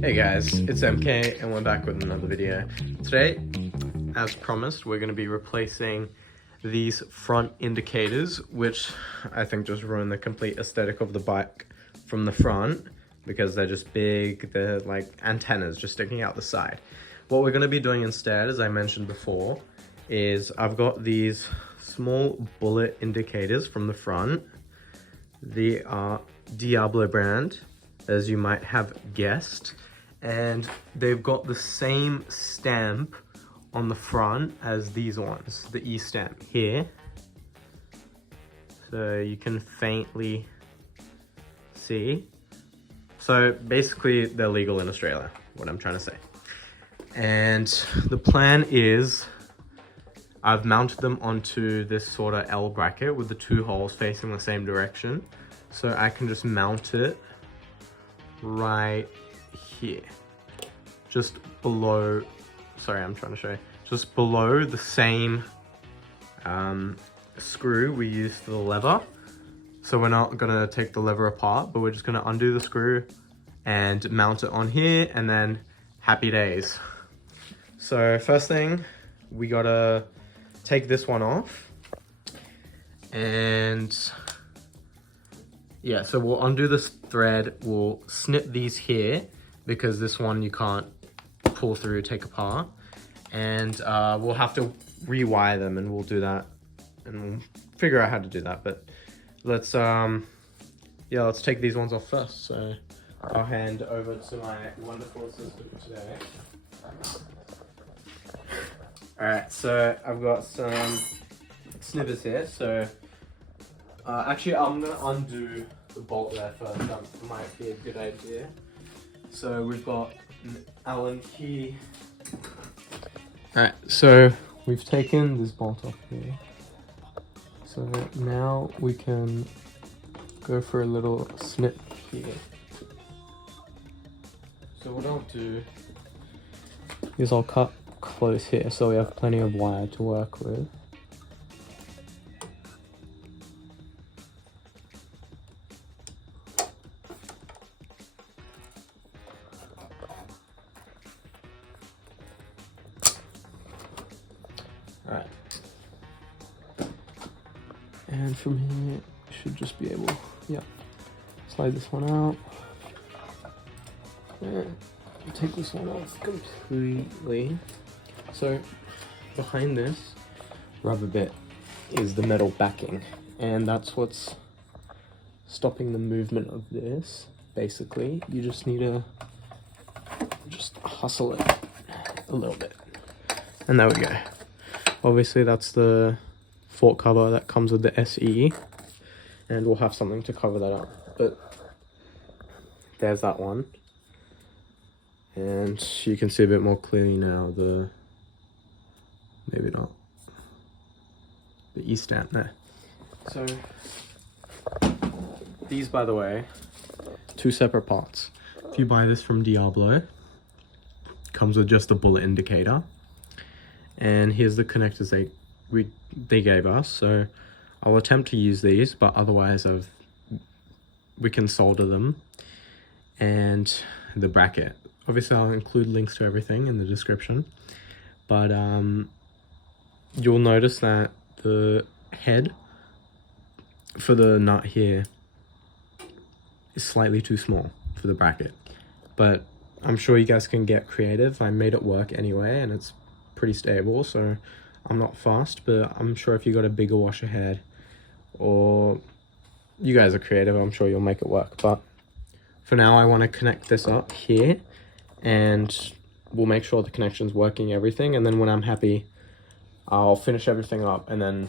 Hey guys, it's MK and we're back with another video. Today, as promised, we're going to be replacing these front indicators, which I think just ruin the complete aesthetic of the bike from the front because they're just big, they're like antennas just sticking out the side. What we're going to be doing instead, as I mentioned before, is I've got these small bullet indicators from the front. They are Diablo brand, as you might have guessed, and they've got the same stamp on the front as these ones, the E stamp here. So you can faintly see. So basically they're legal in Australia, what I'm trying to say. And the plan is I've mounted them onto this sort of L bracket with the two holes facing the same direction. So I can just mount it right here, just below, sorry, I'm trying to show you, just below the same screw we used for the lever. So we're not gonna take the lever apart, but we're just gonna undo the screw and mount it on here, and then happy days. So first thing, we gotta take this one off, and yeah, so we'll undo this thread, we'll snip these here, because this one you can't pull through, take apart, and we'll have to rewire them, and we'll do that, and we'll figure out how to do that, but let's, yeah, let's take these ones off first. So I'll hand over to my wonderful assistant today. Alright, so I've got some snippers here, so actually I'm gonna undo the bolt there first, that might be a good idea. So we've got an Allen key. Alright, so we've taken this bolt off here. So now we can go for a little snip here. So what I'll do is I'll cut close here so we have plenty of wire to work with. Alright. And from here, you should just be able, yeah, slide this one out. And take this one off completely. So behind this rubber bit is the metal backing, and that's what's stopping the movement of this. Basically, you just need to just hustle it a little bit. And there we go. Obviously that's the fork cover that comes with the SE, and we'll have something to cover that up. But there's that one. And you can see a bit more clearly now the, maybe not, the E stamp there. So these, by the way, two separate parts. If you buy this from Diablo, comes with just a bullet indicator. And here's the connectors they gave us. So I'll attempt to use these, but otherwise we can solder them. And the bracket. Obviously I'll include links to everything in the description. But you'll notice that the head for the nut here is slightly too small for the bracket. But I'm sure you guys can get creative. I made it work anyway, and it's pretty stable, so I'm not fast, but I'm sure if you got a bigger washer head, or you guys are creative, I'm sure you'll make it work. But for now I want to connect this up here, and we'll make sure the connection's working, everything, and then when I'm happy I'll finish everything up, and then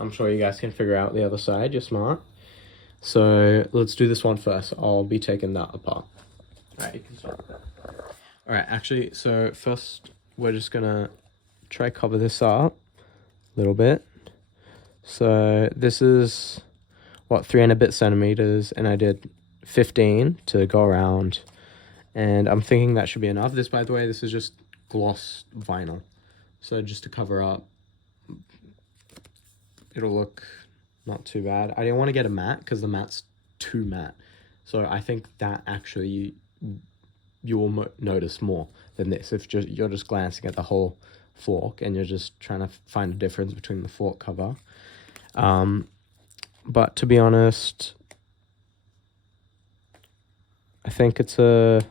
I'm sure you guys can figure out the other side. You're smart. So let's do this one first. I'll be taking that apart. Alright, you can start with that. Alright, actually, so first we're just gonna try cover this up a little bit. So this is, what, 3 and a bit centimeters, and I did 15 to go around, and I'm thinking that should be enough. This, by the way, this is just gloss vinyl, so just to cover up, it'll look not too bad. I didn't want to get a matte because the matte's too matte, so I think that actually you will notice more than this. If you're just glancing at the whole fork and you're just trying to find a difference between the fork cover. But to be honest, I think it's a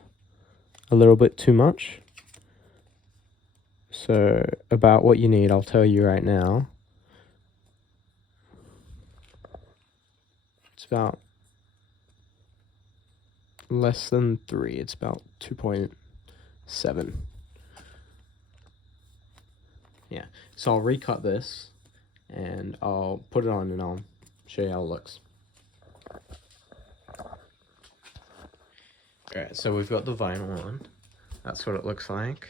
little bit too much. So about what you need, I'll tell you right now. It's about less than 3. It's about 2.7. Yeah, so I'll recut this and I'll put it on and I'll show you how it looks. Alright, so we've got the vinyl on. That's what it looks like.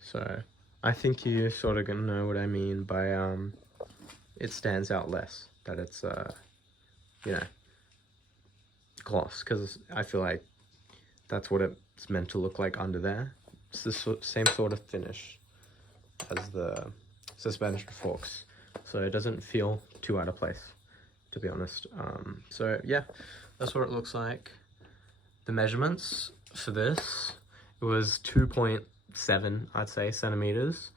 So I think you're sort of gonna know what I mean by it stands out less, that it's you know, gloss, because I feel like that's what it's meant to look like under there. It's the same sort of finish as the suspension forks, so it doesn't feel too out of place, to be honest. So yeah, that's what it looks like. The measurements for this, it was 2.7, I'd say, centimeters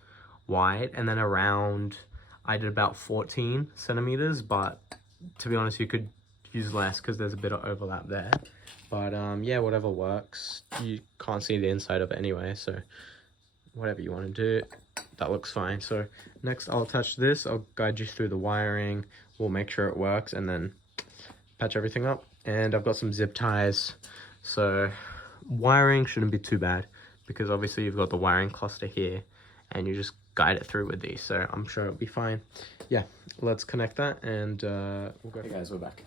wide, and then around, I did about 14 centimeters, but to be honest, you could use less because there's a bit of overlap there. But yeah, whatever works. You can't see the inside of it anyway, so whatever you want to do, that looks fine. So next I'll attach this, I'll guide you through the wiring, we'll make sure it works, and then patch everything up. And I've got some zip ties, so wiring shouldn't be too bad, because obviously you've got the wiring cluster here, and you just guide it through with these, so I'm sure it'll be fine. Yeah, let's connect that, and we'll go. Hey guys, we're back.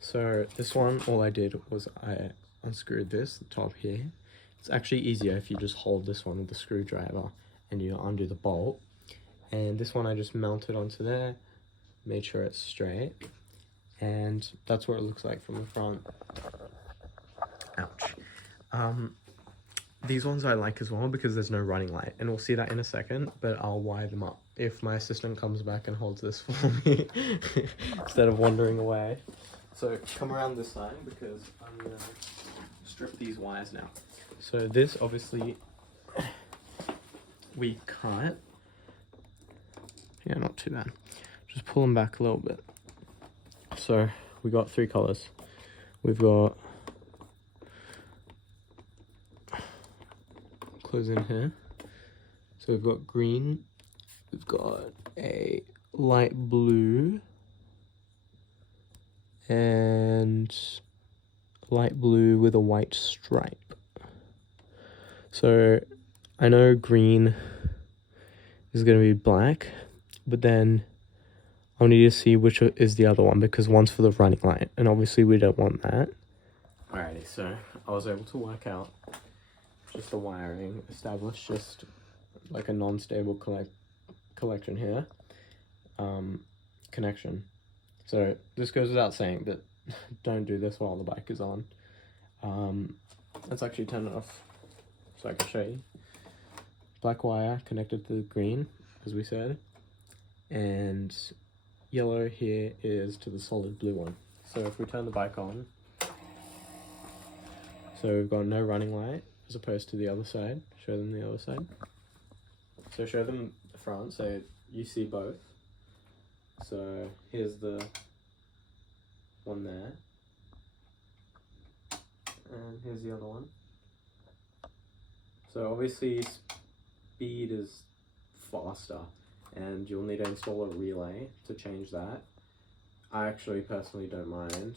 So this one, all I did was I unscrewed this, the top here. It's actually easier if you just hold this one with the screwdriver and you undo the bolt. And this one I just mounted onto there, made sure it's straight, and that's what it looks like from the front. Ouch. These ones I like as well because there's no running light, and we'll see that in a second, but I'll wire them up if my assistant comes back and holds this for me instead of wandering away. So come around this side because I'm gonna strip these wires now. So this obviously we cut. Yeah, not too bad. Just pull them back a little bit. So we got 3 colors. We've got, close in here. So we've got green, we've got a light blue, and light blue with a white stripe. So I know green is going to be black, but then I'll need to see which is the other one, because one's for the running light, and obviously we don't want that. Alrighty, so I was able to work out just the wiring, establish just like a non-stable connection here. So this goes without saying, but don't do this while the bike is on. Let's actually turn it off so I can show you. Black wire connected to the green, as we said, and yellow here is to the solid blue one. So if we turn the bike on, so we've got no running light as opposed to the other side. Show them the other side. So show them the front, so you see both. So here's the one there, and here's the other one. So obviously speed is faster, and you'll need to install a relay to change that. I actually personally don't mind.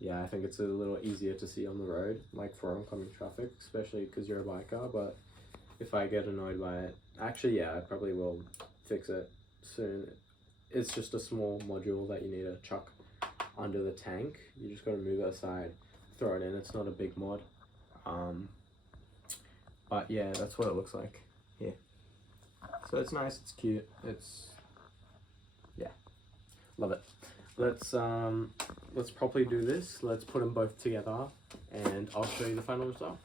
Yeah, I think it's a little easier to see on the road, like for oncoming traffic, especially because you're a biker. But if I get annoyed by it, actually, yeah, I probably will fix it soon. It's just a small module that you need to chuck under the tank. You just got to move it aside, throw it in. It's not a big mod. But yeah, that's what it looks like here. So it's nice, it's cute, it's, yeah, love it. Let's properly do this. Let's put them both together and I'll show you the final result.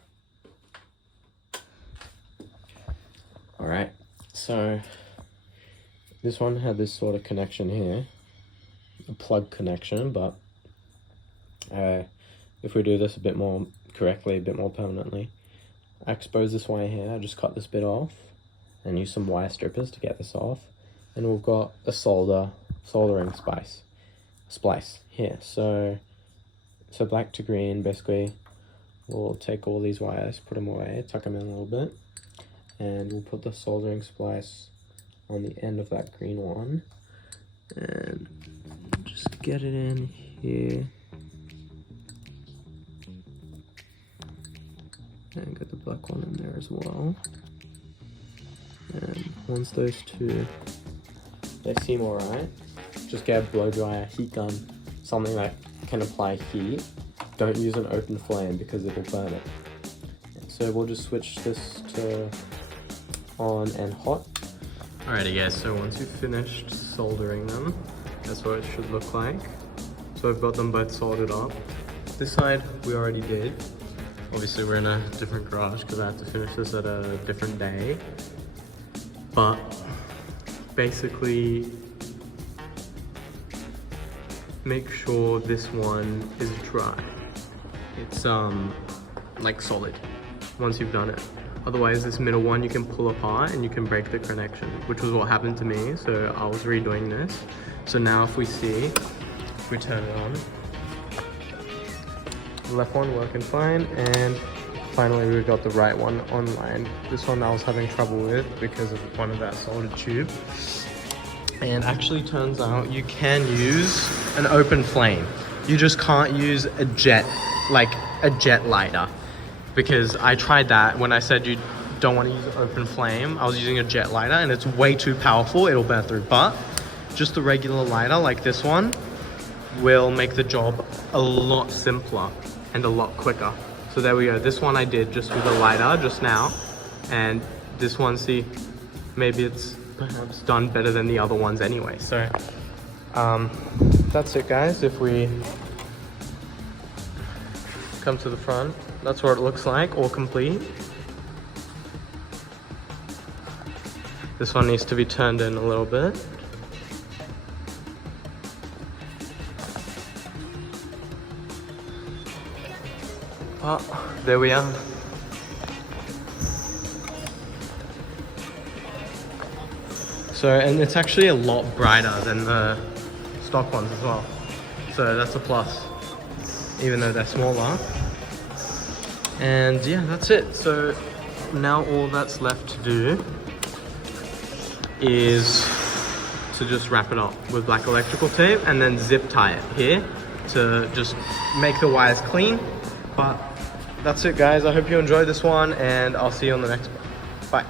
Alright, so this one had this sort of connection here, a plug connection, but I if we do this a bit more correctly, a bit more permanently. I expose this wire here, I just cut this bit off and use some wire strippers to get this off. And we've got a soldering splice here. So black to green, basically. We'll take all these wires, put them away, tuck them in a little bit, and we'll put the soldering splice on the end of that green one, and just get it in here, and get the black one in there as well. And once those two, they seem alright, just get a blow dryer, heat gun, something that can apply heat. Don't use an open flame because it will burn it. So we'll just switch this to on and hot. Alrighty guys, so once you've finished soldering them, that's what it should look like. So I've got them both soldered up. This side we already did. Obviously we're in a different garage because I have to finish this at a different day. But basically, make sure this one is dry. It's like solid once you've done it. Otherwise this middle one you can pull apart and you can break the connection, which was what happened to me. So I was redoing this. So now if we see, if we turn it on, the left one working fine, and finally we got the right one online. This one I was having trouble with because of one of that soldered tube. And actually turns out you can use an open flame. You just can't use a jet, like a jet lighter. Because I tried that when I said you don't want to use an open flame. I was using a jet lighter and it's way too powerful, it'll burn through. But just a regular lighter like this one will make the job a lot simpler and a lot quicker. So there we go. This one I did just with a lighter just now. And this one, see, maybe it's perhaps done better than the other ones anyway. So that's it guys. If we come to the front, that's what it looks like, all complete. This one needs to be turned in a little bit. Oh, there we are. So, and it's actually a lot brighter than the stock ones as well. So that's a plus, even though they're smaller. And yeah, that's it. So now all that's left to do is to just wrap it up with black electrical tape and then zip tie it here to just make the wires clean. But that's it guys. I hope you enjoyed this one and I'll see you on the next one. Bye.